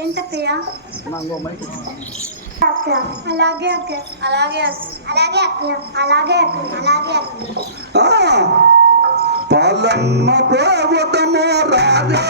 ఏంటక్కయ్య? అలాగే అక్క, అలాగే అలాగే అక్కయ్య, అలాగే అక్క, అలాగే అక్క. పాలమ్మ ప్రభుత్వము రాజే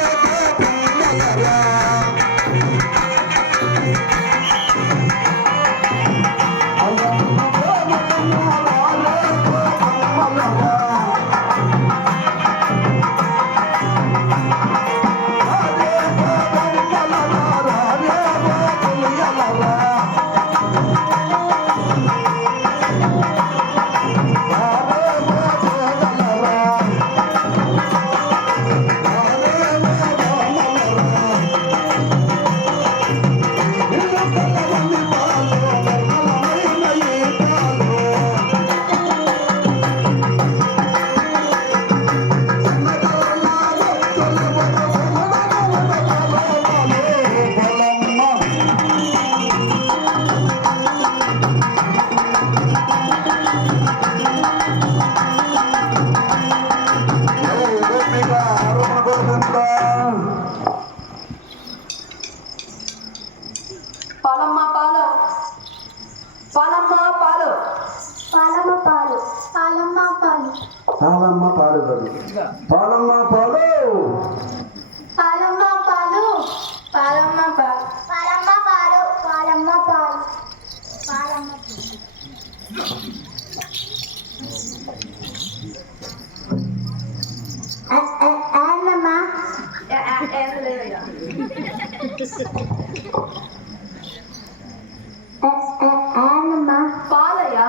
పాలయ్యా,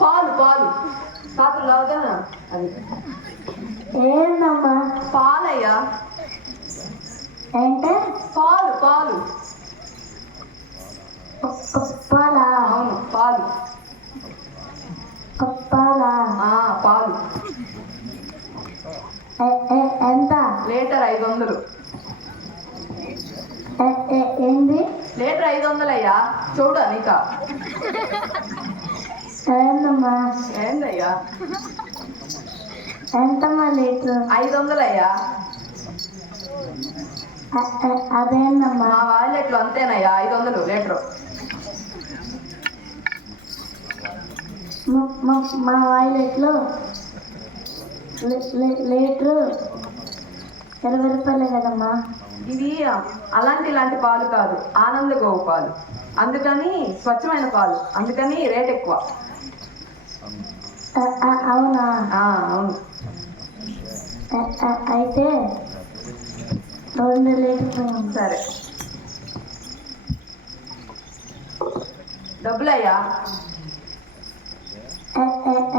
పాలు పాలు పాత్ర లాగా అది ఏందమ్మా? పాలయ్యా. అంటే పాలు పాలు. పాలా? అవును, పాలు. పాలా? పాలు. ఎంత? లీటర్ 500. ఏంది? లీటర్ 500 అయ్యా. చూడు నీకా ఏందమ్మా? ఏందయ్యా? ఎంతమ్మా లీటర్? 500 అయ్యా. అదేందమ్మా? మా వాయిలెట్లు అంతేనయ్యా, 500 లీటరు. మా వాయిలెట్లు లీటరు 20 రూపాయలే కదమ్మా. ఇవి ఇలాంటి పాలు కాదు, ఆనంద గోవు పాలు, అందుకని స్వచ్ఛమైన పాలు, అందుకని రేట్ ఎక్కువ. అవునా? అవును. అయితే 2 లీటర్లు. సరే. డబ్బులయ్యా.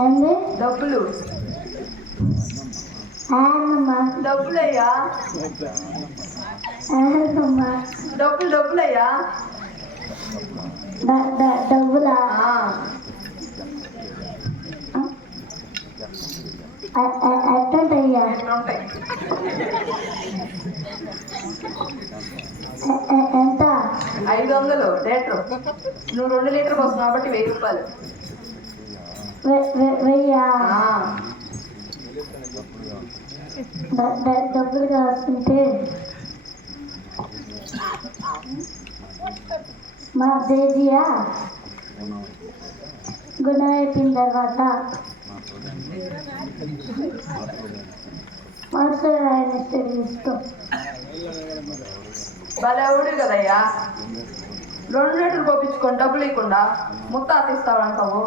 ఏంది? డబ్బులు. డబ్బులయ్యా. డబ్బులయ్యా. డబ్బులా? ఎట్టయ్యా? ఎంత? 500 లీటరు. నువ్వు 2 లీటర్కి వస్తున్నావు కాబట్టి 1000 రూపాయలు. 1000? డబ్బులు కావాల్సింటే మా జేజియా గుణం అయిపోయిన తర్వాత మనసులో ఆయన ఇష్టం. భలే ఊడి కదయ్యా. 2 లీటర్లు పంపించుకొని డబ్బులు ఇవ్వకుండా ముత్తాత ఇస్తావంటావు.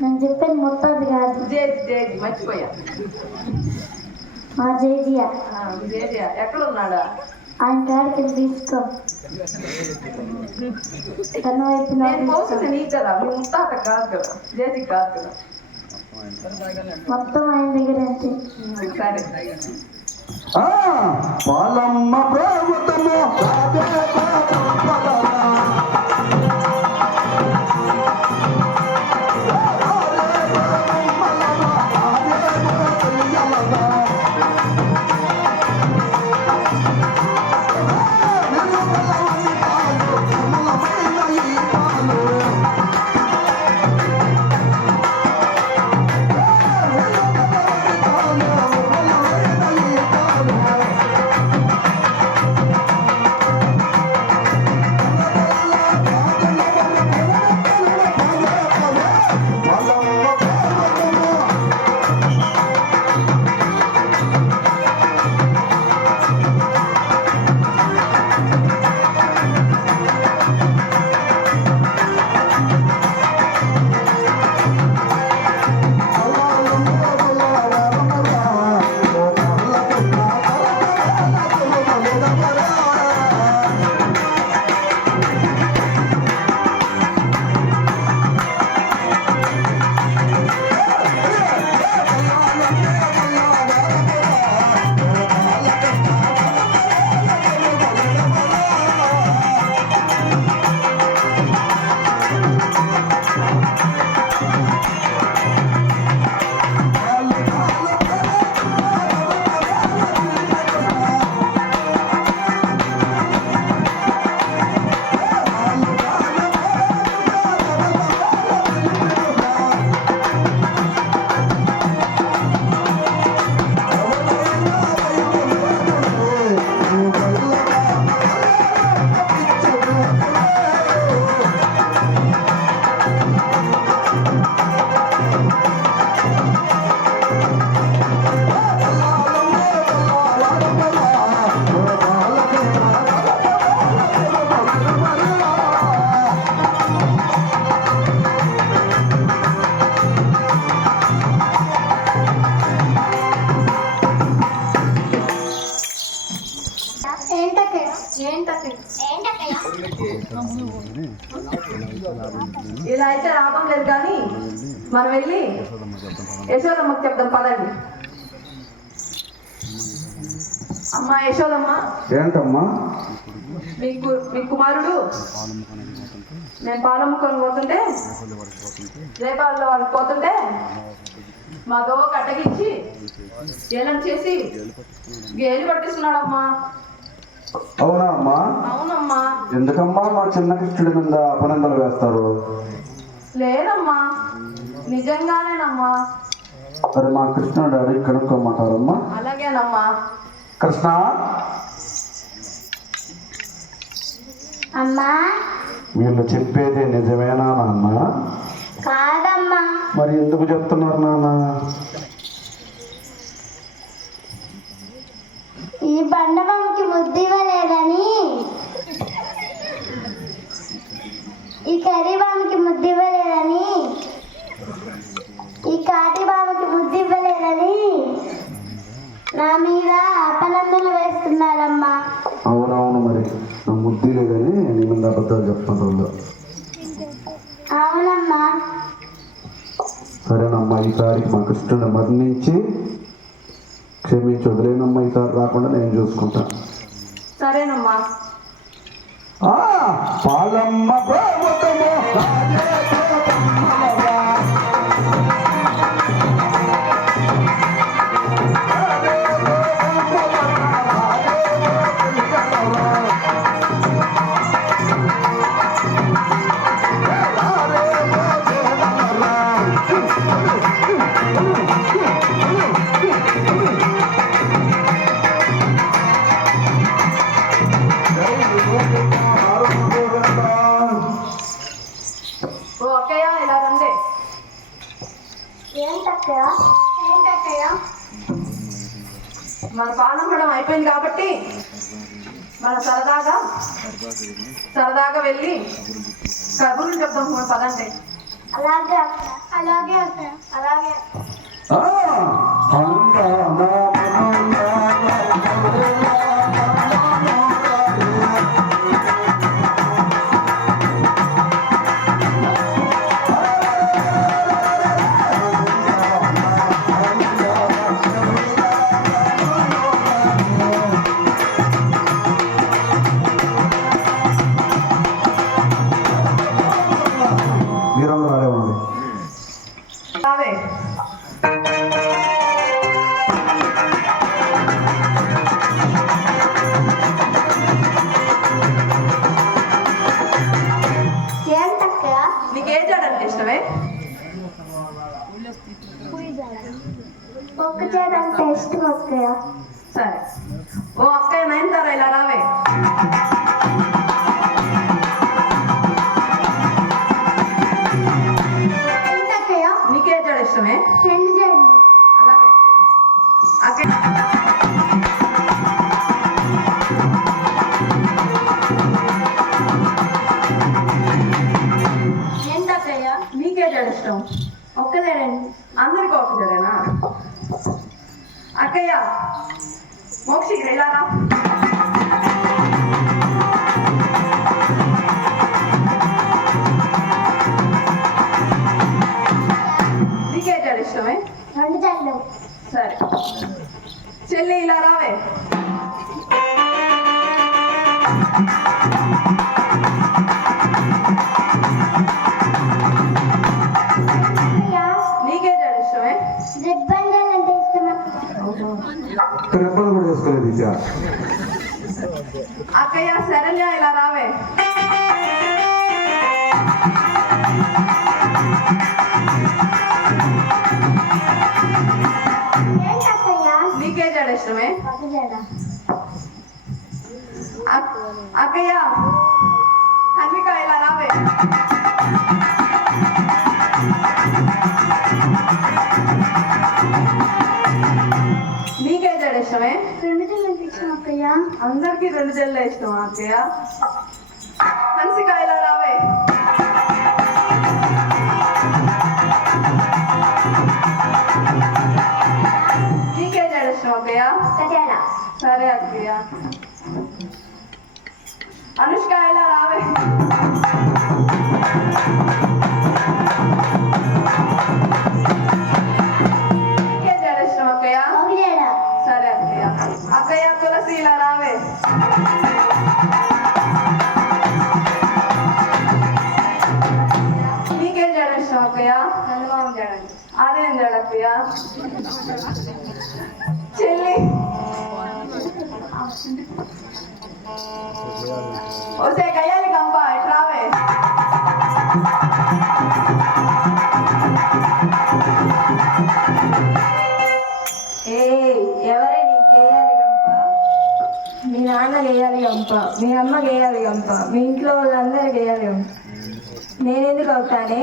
నేను చెప్పేది మొత్తం కాదు. జేజీ మర్చిపోయా. మా జేజియా. జేజియా ఎక్కడున్నాడా? ఆయన కాడికి తీసుకో. నేను పోతుంది నీకు కదా, మీ ముత్తాత కాదు కదా, జేజీ కాదు కదా. మొత్తం ఆయన దగ్గర ఏంటి? సరే. పాలమ్మ ప్రభుత్వము ఇలా అయితే లాభం లేదు కానీ మనం వెళ్ళి యశోదమ్మకి చెప్దాం పదండి. అమ్మా యశోదమ్మ, ఏంటమ్మా? మీ కుమారుడు నేను పాలమ్ముకొని పోతుంటే రేపాల్లో వాళ్ళకి పోతుంటే మా దోవ కట్టగిచ్చి ఏలం చేసి గేలి పట్టిస్తున్నాడమ్మా. అవునా అమ్మా? అవునమ్మా. ఎందుకమ్మా మా చిన్న కృష్ణుడి మీద అపనందలు వేస్తారు? లేదమ్మా, నిజంగానేనమ్మా. సరే మా కృష్ణుడు అడిగి కనుక్కోమంటారమ్మా? అలాగేనమ్మా. కృష్ణ, అమ్మా వీళ్ళు చెప్పేది నిజమేనా నాన్న? కాదమ్మా. మరి ఎందుకు చెప్తున్నారు నాన్న? ఈ బండబాబుకి ముద్దు ఇవ్వలేదని, ఈ కర్రీబాబుకి ముద్దు ఇవ్వలేదని, ఈ కాటిబాబుకి ముద్దు ఇవ్వలేదని నా మీద అపనందులు వేస్తున్నారమ్మా. అవునవును, మరి నా బుద్ధి లేదని నీ మీద అబద్ధాలు చెప్తున్నారు. అవునమ్మా. సరేనమ్మా, ఈసారికి మా కృష్ణుని మరణించి క్షమించి వదిలేనమ్మా. ఈసారి రాకుండా నేను చూసుకుంటా. సరేనమ్మా. పాలమ్మ ప్రభుత్వము ఓ అక్కయ్య, ఇలా రండి. ఏంటక్కయ్య? మన పాలమ్మడం అయిపోయింది కాబట్టి మనం సరదాగా వెళ్ళి కబుర్లు చెప్దాం. పదండి. అలాగే అక్క, అలాగే అక్క, అలాగే. మీరందరూ ఆడేవాడి. రావే. ఏంటక్కయ్య? నీకు ఏ జాడంటే ఇష్టమే? ఒక్క చేత అంటే ఇష్టం అక్కయ్య. సరే. ఓ అక్కయ్య నయనతార, ఇలా రావే. ఏంటక్కయ్య? నీకే జాడ ఇష్టమే? రెండు చేతులు. అలాగే అక్కయ్య. ఏంటక్కయ్య? నీకే జాడ ఇష్టం? ఒక్కలేడండి. అందరికీ ఒక జడేనా? అక్కయ్య మోక్షి, ఇలా రా. నీకే జాడ ఇష్టమే? రెండు చేతులు. సరే. చెల్లి, ఇలా రావే. అక్కయ్య, నీకే జాడ ఇష్టమే? రిబ్బన్లు అంటే ఇష్టం. రెబ్బలు కూడా వేసుకోలేదు ఇక. అక్కయ్య శరణ్య, ఇలా రావే. ఏంటక్కయ్య? నీకే జాడ ఇష్టమే? ఒక జడ. అక్కయ్య హన్విక, ఇలా రావే. నీకే జడ ఇష్టమే? రెండు జడలు అంటే ఇష్టం అక్కయ్య. అందరికి రెండు జడలే ఇష్టమా అక్కయ్య? హన్సిక, ఇలా రావే. నీకే జడ ఇష్టం అక్కయ్య? ఒక జడ. సరే అక్కయ్య. అనుష్క, ఇలా రా. నీకేం జడ ఇష్టం అక్కయ్య? ఒకటేడా సరే అక్కయ్య. అక్కయ్య తులసి ఇలా రావే. నీకేం జడ ఇష్టం అక్కయ్య? చందమామ జడ అదేం జడ అక్కయ్య? చెల్లి వస్తే కయ్యాలి గంప ఇటు రావే. ఎవరే నీకు గేయాలి గంప? మీ నాన్న గేయాలి గంప, మీ అమ్మ గేయాలి గంప, మీ ఇంట్లో వాళ్ళందరూ గేయాలి గంప. నేనెందుకు అవుతానే?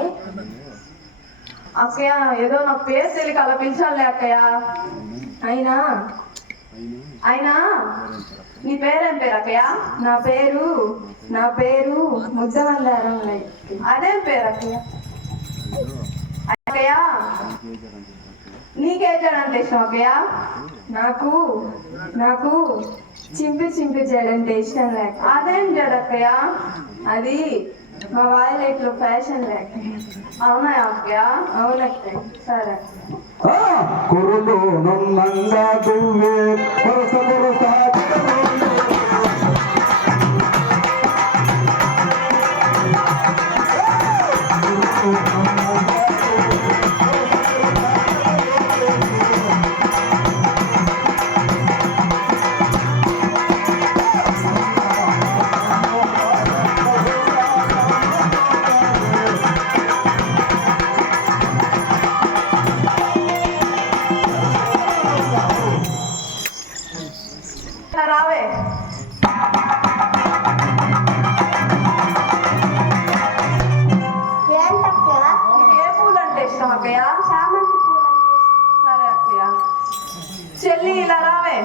అక్కయ్య ఏదో నా పేరు తెలియక అలా పిలిచాలే అక్కయ్య. అయినా అయినా నీ పేరేం పేరు అక్కయ్య? నా పేరు ముద్దమందారం. అదేం పేరు అక్కయ్య? అక్కయ్య నీకే జడ అంటే ఇష్టం అక్కయ్య? నాకు చింపి జడ అంటే ఇష్టం లేక. అదేం జడ అక్కయ్య? అది మా వాయిలెట్లో ఫ్యాషన్ లేక. అవునా అక్కయ్య? అవునక్కయ్య. సరే కురులు నున్నంగా దువ్వే వరస వరస రావే. ఏంటక్కయ్య? నీకు ఏ పూలు అంటే ఇష్టం అక్కయ్య? చామంతి పూలు అంటే ఇష్టం. సరే అక్కయ్య. చెల్లి ఇలా రావే.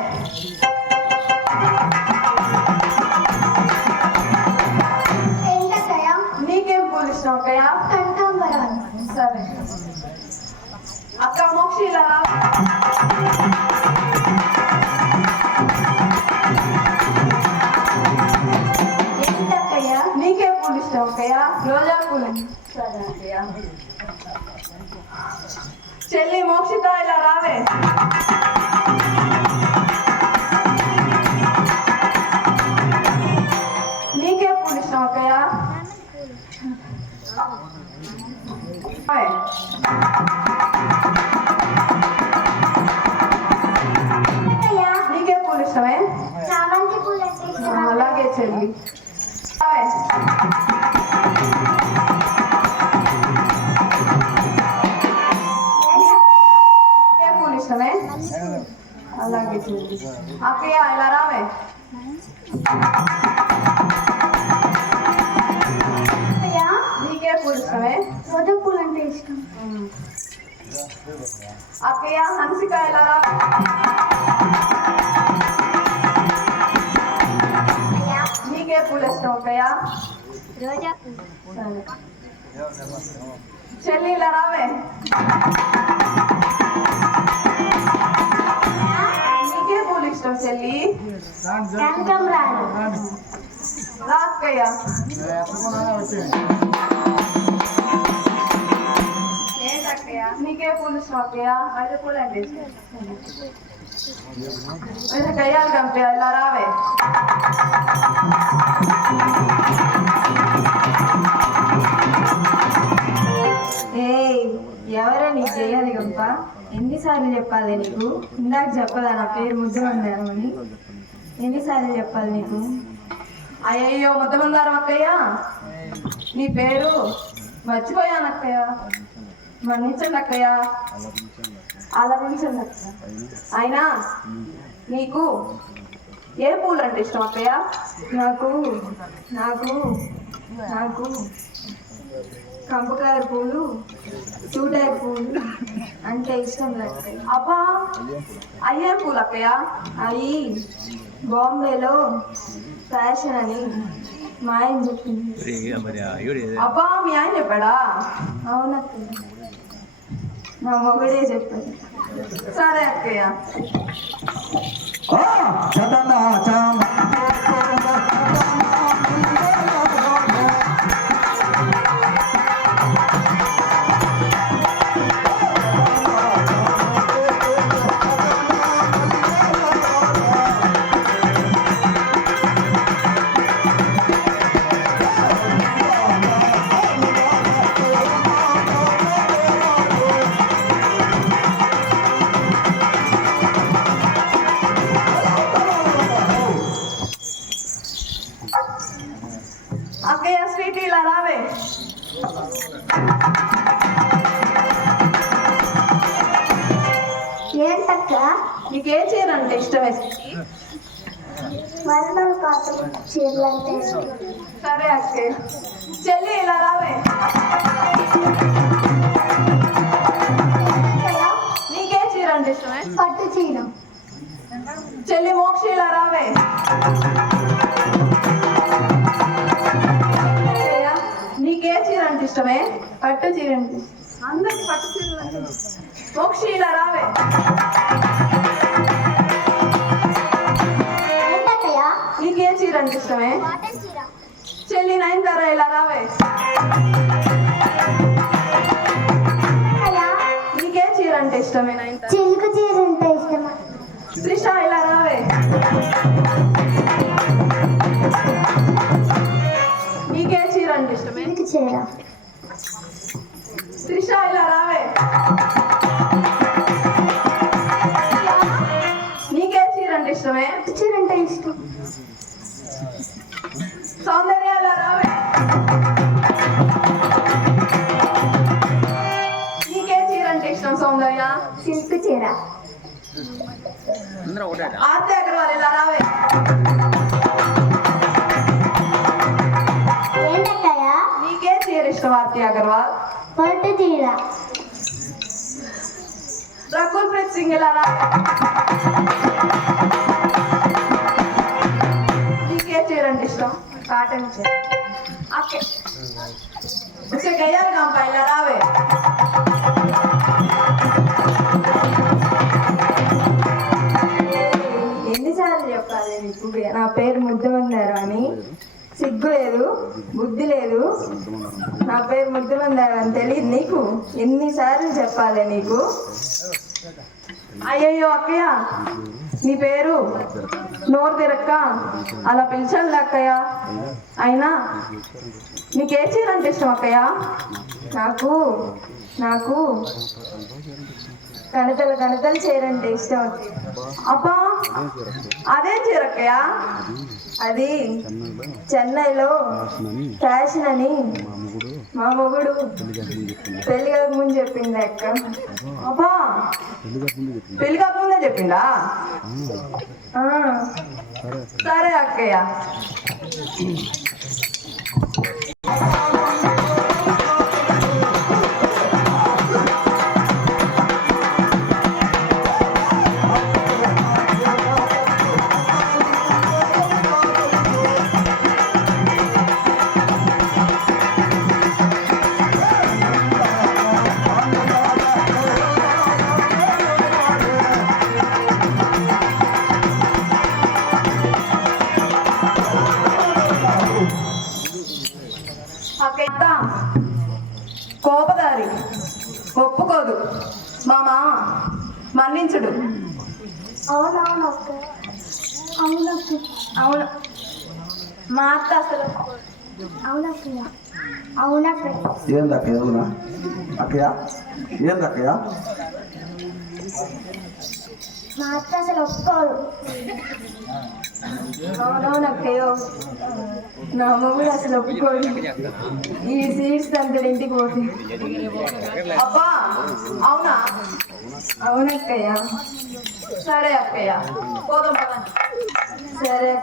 ఏంటక్కయ్య? నీకేం పూలు ఇష్టం అక్కయ్య? కనకాంబరాలు. సరే అక్క మోక్షి ఇలా రావే. ఏంటక్కయ్య? నీకేం పూలు ఇష్టం అక్కయ్య? రోజా పూలు. సరే అక్కయ్య. చెల్లి మోక్షిత ఇలా రావే. నీకే పూలు ఇష్టం అక్కయ్య? అక్కయ్య? నీకే పూలు ఇష్టమే? చామంతి పూలు అంటే ఇష్టం. అలాగే చెల్లి. రావే. నీకే పూలు ఇష్టమే? అలాగే చెల్లి. అక్కయ్య ఇలా రావే. అక్కయ్య? నీకే పూలు ఇష్టమే? రోజా పూలు అంటే ఇష్టం. అక్కయ్య హన్సిక ఇలా రావే. అక్కయ్య? నీకే పూలు ఇష్టం అక్కయ్య? రోజా పూలు. సరే. చెల్లి ఇలా రావే. నీకే పూలు ఇష్టం చెల్లి? కనకాంబరాలు. రా అక్కయ్య. ఏంటక్కయ్య? నీకే పూలు ఇష్టం అక్కయ్య? మల్లె పూలు అంటే ఇష్టం. కయ్యాలి కంపే ఇలా రావే. ఎవరో నీకు చేయాలి గంప? ఎన్నిసార్లు చెప్పాలి నీకు? ఇందాక చెప్పదా నా పేరు ముద్దమందారం అని? ఎన్నిసార్లు చెప్పాలి నీకు? అయ్యయ్యో ముద్దమందారం అక్కయ్య, నీ పేరు మర్చిపోయాను అక్కయ్య, మన్నించండి అక్కయ్య, ఆలరించండి అక్కయ్య. అయినా నీకు ఏ పూలు అంటే ఇష్టం అక్కయ్య? నాకు నాకు నాకు కంపకాయ పూలు, చూడాయి పూలు అంటే ఇష్టం లేదు. అబ్బా అయ్యే పూలు అక్కయ్య? అవి బాంబేలో ఫ్యాషన్ అని మా ఆయన చెప్పింది. అబ్బా మీ ఆయన చెప్పాడా? అవునక్కయ్య, నా మొగుడే చెప్పాడు. సరే అక్కయ్య. స్వీటీ ఇలా రావే. ఏంటక్క? నీకు ఏ చీర అంటే ఇష్టమే? మరణం పాత్ర చీరలు అంటే ఇష్టం. సరే అక్క. చెల్లి ఇలా రావే. నీకే చీర అంటే ఇష్టమే? పట్టు చీర. చెల్లి మోక్ష ఇలా రావే. నీకే చీర అంటే ఇష్టమే? పట్టు చీర అంటే అందరికి పట్టు చీరలు అంటే మోక్ష ఇలా రావే. ఏంటక్కయ్య? నీకే చీర అంటే ఇష్టమే? కాటన్ చీర. చెల్లి నయనతార ఇలా రావే. నీకే చీర అంటే ఇష్టమే? నయనతార. చిలుకు చీర అంటే ఇష్టమా? త్రిష ఇలా రావే. నీకే చీర అంటే ఇష్టమే? చిలుకు చీర. త్రిష ఇలా రావే. నీకే చీర అంటే ఇష్టమే? పట్టు చీర అంటే ఇష్టం. సౌందర్య ఇలా రావే. నీకే చీర అంటే ఇష్టం సౌందర్య? సిల్క్ చీర. ఆర్తి అగర్వాల్ ఇలా రావే. ఏంటక్కయ్య? నీకే చీర ఇష్టం ఆర్తి అగర్వాల్? పట్టు చీర. రకుల్ ప్రీత్ సింగ్ ఇలా రావే. నీకే చీర అంటే ఇష్టం? కాటన్ చీర. ఓకే. उसे गया काम पाइला रावे. ఎన్నిసార్లు చెప్పాలి నీకు నా పేరు ముద్దుమందారు అని? సిగ్గు లేదు, బుద్ధి లేదు. నా పేరు ముద్దుమందారు అని తెలియదు నీకు? ఎన్నిసార్లు చెప్పాలి నీకు? అయ్యయ్యో అక్కయ్య, నీ పేరు నోరు తిరక్క అలా పిలిచాలి అక్కయ్య. అయినా నీకే చీర అంటే ఇష్టం అక్కయ్య? నాకు నాకు కణతలు కణతలు చీర అంటే ఇష్టం. అబ్బా, అదే చీర అక్కయ్య? అది చెన్నైలో ఫ్యాషన్ అని మా మొగుడు పెళ్లి కాక ముందు చెప్పింది అక్క. అబ్బా, పెళ్లి కాక ముందే చెప్పిందా? సరే అక్కయ్య. అక్క కోపదారి, ఒప్పుకోదు. మా మామ మన్నించుడు. అవునవును అక్క. అవునక్క. అవును, మా అత్త అసలు అవునక్కయ్య. అవునక్క. ఏంది అక్కయ్య? అవునా అక్కయ్య? ఏంది అక్కయ్య? మా అత్త అసలు ఒప్పుకోరు. అవునవునక్కయ్యో, నా మొగుడు అసలు ఒప్పుకోడు. ఈ సీట్స్ అంతా ఇంటికి పోతే. అబ్బా, అవునా? అవునక్కయ్య. సరే అక్కయ్య, పోదాం పదండి. సరే.